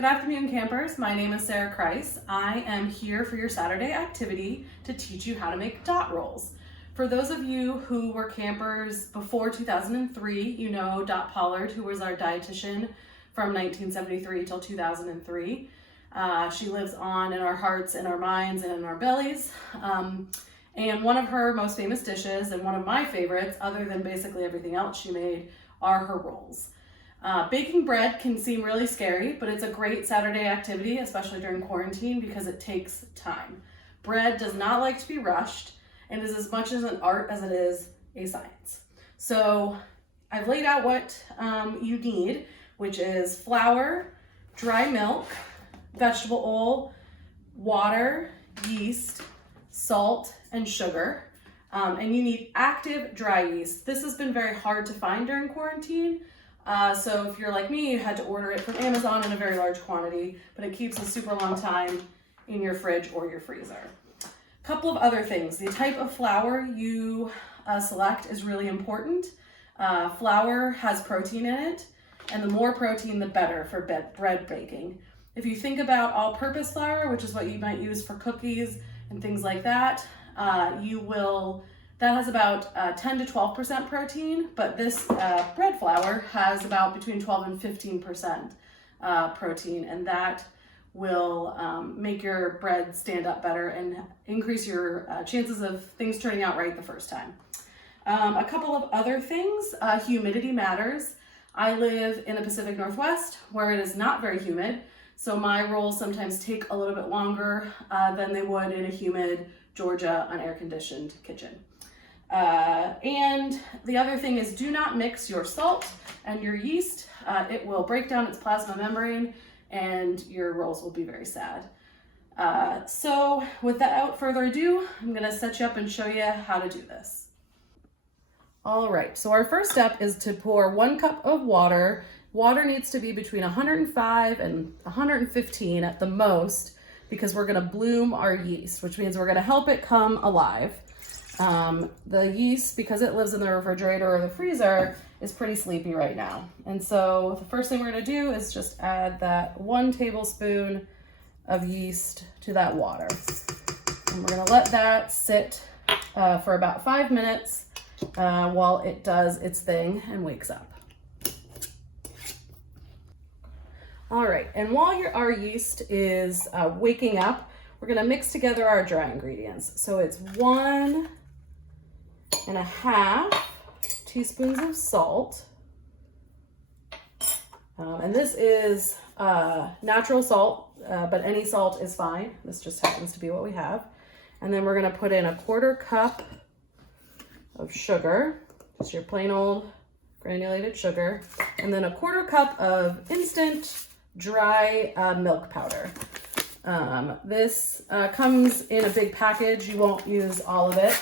Good afternoon, campers. My name is Sarah Kreis. I am here for your Saturday activity to teach you how to make dot rolls. For those of you who were campers before 2003, you know Dot Pollard, who was our dietitian from 1973 till 2003. She lives on in our hearts, in our minds, and in our bellies. And one of her most famous dishes, and one of my favorites, other than basically everything else she made, are her rolls. Baking bread can seem really scary, but it's a great Saturday activity, especially during quarantine, because it takes time. Bread does not like to be rushed and is as much as an art as it is a science. So I've laid out what you need, which is flour, dry milk, vegetable oil, water, yeast, salt, and sugar. And you need active dry yeast. This has been very hard to find during quarantine. So if you're like me, you had to order it from Amazon in a very large quantity, but it keeps a super long time in your fridge or your freezer. A couple of other things. The type of flour you select is really important. Flour has protein in it, and the more protein, the better for bread baking. If you think about all-purpose flour, which is what you might use for cookies and things like that, that has about 10 to 12% protein, but this bread flour has about between 12 and 15% protein, and that will make your bread stand up better and increase your chances of things turning out right the first time. A couple of other things, humidity matters. I live in the Pacific Northwest where it is not very humid, so my rolls sometimes take a little bit longer than they would in a humid Georgia unair-conditioned kitchen. And the other thing is, do not mix your salt and your yeast. It will break down its plasma membrane and your rolls will be very sad. So without further ado, I'm gonna set you up and show you how to do this. All right, so our first step is to pour 1 cup of water. Water needs to be between 105 and 115 at the most, because we're gonna bloom our yeast, which means we're gonna help it come alive. The yeast, because it lives in the refrigerator or the freezer, is pretty sleepy right now. And so the first thing we're gonna do is just add that 1 tablespoon of yeast to that water. And we're gonna let that sit for about 5 minutes while it does its thing and wakes up. All right, and while our yeast is waking up, we're gonna mix together our dry ingredients. So it's 1.5 teaspoons of salt. And this is natural salt, but any salt is fine. This just happens to be what we have. And then we're gonna put in 1/4 cup of sugar, just your plain old granulated sugar, and then 1/4 cup of instant dry milk powder. This comes in a big package. You won't use all of it.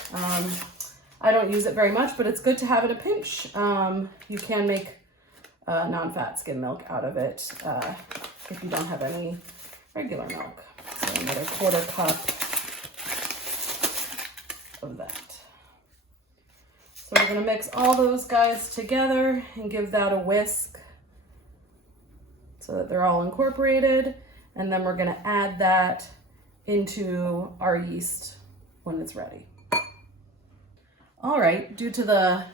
I don't use it very much, but it's good to have it a pinch. You can make non-fat skim milk out of it if you don't have any regular milk. So another 1/4 cup of that. So we're gonna mix all those guys together and give that a whisk so that they're all incorporated. And then we're gonna add that into our yeast when it's ready. All right, due to the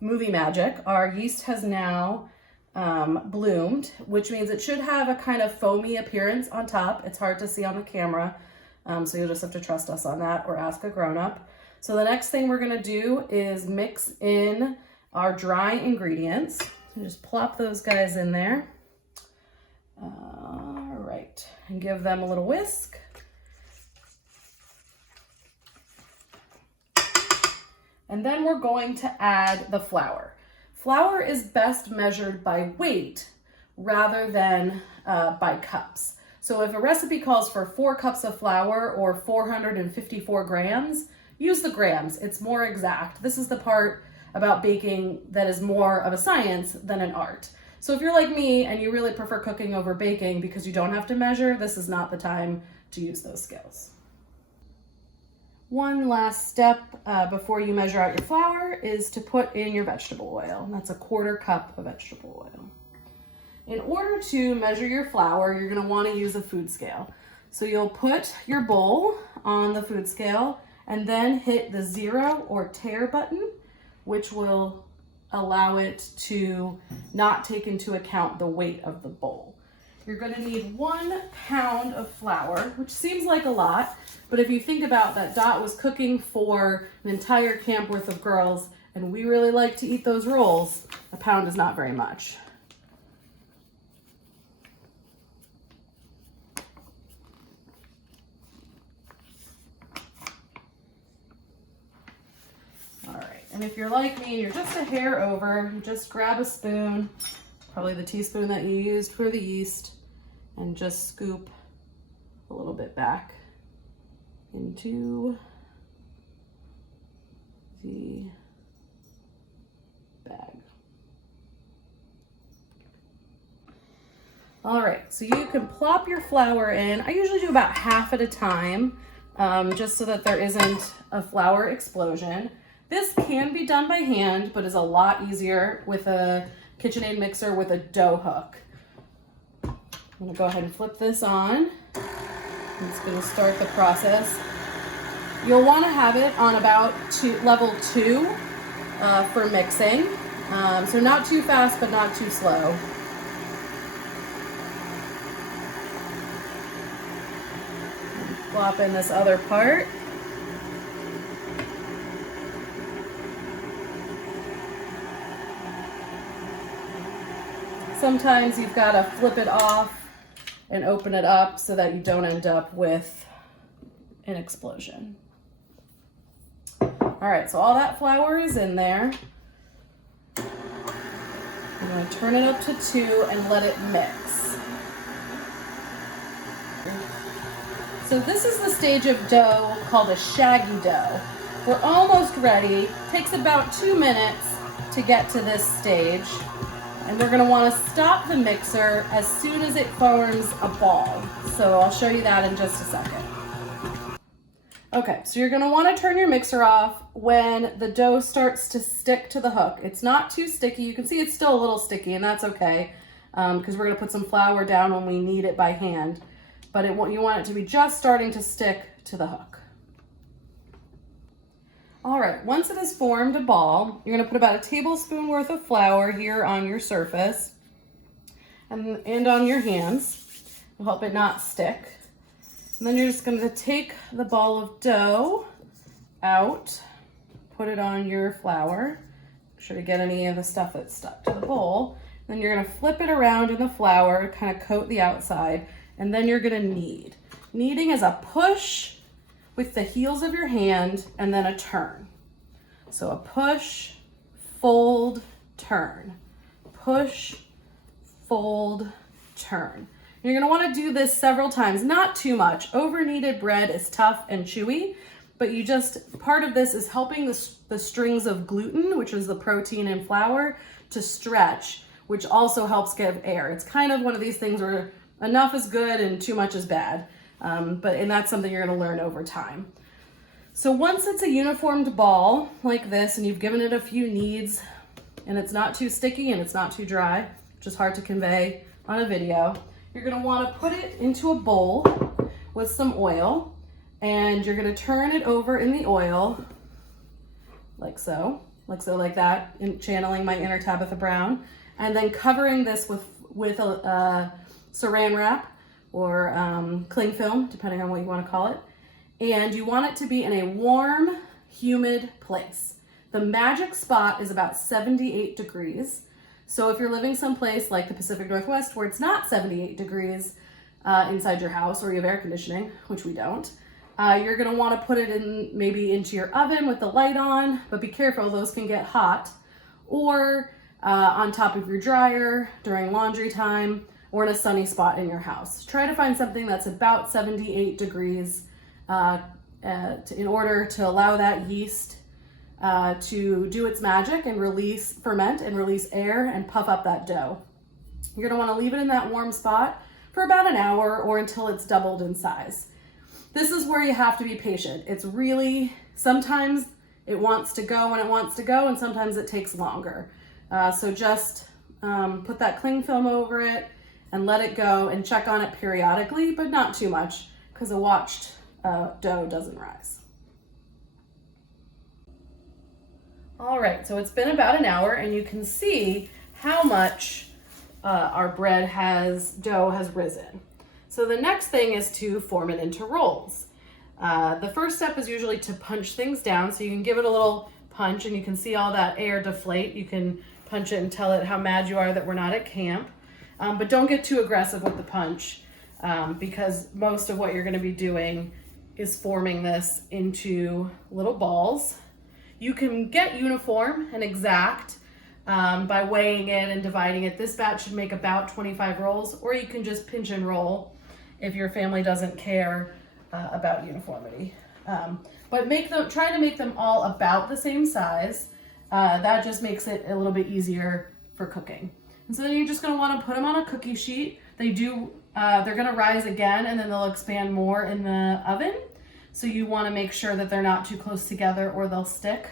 movie magic, our yeast has now bloomed, which means it should have a kind of foamy appearance on top. It's hard to see on the camera, so you'll just have to trust us on that or ask a grown-up. So the next thing we're gonna do is mix in our dry ingredients. So just plop those guys in there. All right, and give them a little whisk. And then we're going to add the flour. Flour is best measured by weight rather than by cups. So if a recipe calls for 4 cups of flour or 454 grams, use the grams. It's more exact. This is the part about baking that is more of a science than an art. So if you're like me and you really prefer cooking over baking because you don't have to measure, this is not the time to use those skills. One last step before you measure out your flour is to put in your vegetable oil. That's 1/4 cup of vegetable oil. In order to measure your flour, you're gonna wanna use a food scale. So you'll put your bowl on the food scale and then hit the 0 or tare button, which will allow it to not take into account the weight of the bowl. You're gonna need 1 pound of flour, which seems like a lot, but if you think about that, Dot was cooking for an entire camp worth of girls, and we really like to eat those rolls, a pound is not very much. All right, and if you're like me, you're just a hair over, you just grab a spoon, probably the teaspoon that you used for the yeast, and just scoop a little bit back into the bag. All right, so you can plop your flour in. I usually do about half at a time, just so that there isn't a flour explosion. This can be done by hand, but is a lot easier with a KitchenAid mixer with a dough hook. I'm gonna go ahead and flip this on. I'm just gonna start the process. You'll wanna have it on about level 2 for mixing. So not too fast, but not too slow. Plop in this other part. Sometimes you've got to flip it off and open it up so that you don't end up with an explosion. All right, so all that flour is in there. I'm going to turn it up to 2 and let it mix. So this is the stage of dough called a shaggy dough. We're almost ready. Takes about 2 minutes to get to this stage. And we're gonna wanna stop the mixer as soon as it forms a ball. So I'll show you that in just a second. Okay, so you're gonna wanna turn your mixer off when the dough starts to stick to the hook. It's not too sticky. You can see it's still a little sticky, and that's okay, because we're gonna put some flour down when we knead it by hand. But you want it to be just starting to stick to the hook. All right, once it has formed a ball, you're gonna put about a tablespoon worth of flour here on your surface and on your hands to help it not stick. And then you're just gonna take the ball of dough out, put it on your flour, make sure to get any of the stuff that's stuck to the bowl. Then you're gonna flip it around in the flour, kind of coat the outside, and then you're gonna knead. Kneading is a push with the heels of your hand and then a turn. So a push, fold, turn. Push, fold, turn. You're gonna wanna do this several times, not too much. Over kneaded bread is tough and chewy, but part of this is helping the strings of gluten, which is the protein in flour, to stretch, which also helps give air. It's kind of one of these things where enough is good and too much is bad. And that's something you're gonna learn over time. So once it's a uniformed ball like this and you've given it a few kneads and it's not too sticky and it's not too dry, which is hard to convey on a video, you're gonna wanna put it into a bowl with some oil, and you're gonna turn it over in the oil like so, like that, channeling my inner Tabitha Brown, and then covering this with a saran wrap or cling film, depending on what you want to call it. And you want it to be in a warm, humid place. The magic spot is about 78 degrees. So if you're living someplace like the Pacific Northwest where it's not 78 degrees inside your house, or you have air conditioning, which we don't, you're gonna want to put it in maybe into your oven with the light on, but be careful, those can get hot, or on top of your dryer during laundry time, or in a sunny spot in your house. Try to find something that's about 78 degrees in order to allow that yeast to do its magic and ferment and release air and puff up that dough. You're gonna wanna leave it in that warm spot for about an hour or until it's doubled in size. This is where you have to be patient. It's really, sometimes it wants to go when it wants to go, and sometimes it takes longer. So just put that cling film over it and let it go and check on it periodically, but not too much because a watched dough doesn't rise. All right, so it's been about an hour and you can see how much our dough has risen. So the next thing is to form it into rolls. The first step is usually to punch things down, so you can give it a little punch and you can see all that air deflate. You can punch it and tell it how mad you are that we're not at camp. But don't get too aggressive with the punch because most of what you're going to be doing is forming this into little balls. You can get uniform and exact by weighing it and dividing it. This batch should make about 25 rolls, or you can just pinch and roll if your family doesn't care about uniformity. But try to make them all about the same size. That just makes it a little bit easier for cooking. And so then you're just going to want to put them on a cookie sheet. They're going to rise again and then they'll expand more in the oven. So you want to make sure that they're not too close together or they'll stick,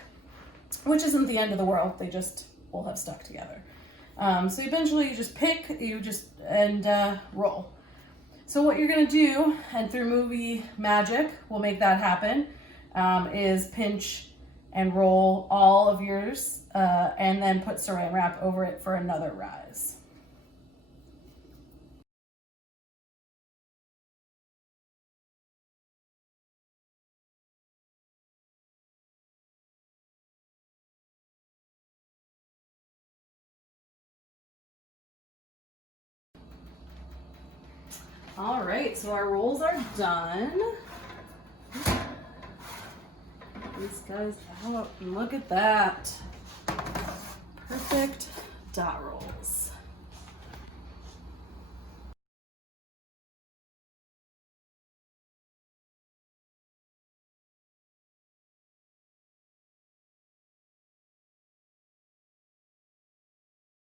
which isn't the end of the world. They just will have stuck together. So eventually you just pick, and roll. So what you're going to do, and through movie magic will make that happen, is pinch and roll all of yours and then put saran wrap over it for another rise. All right, so our rolls are done. These guys out, and look at that. Perfect dot rolls.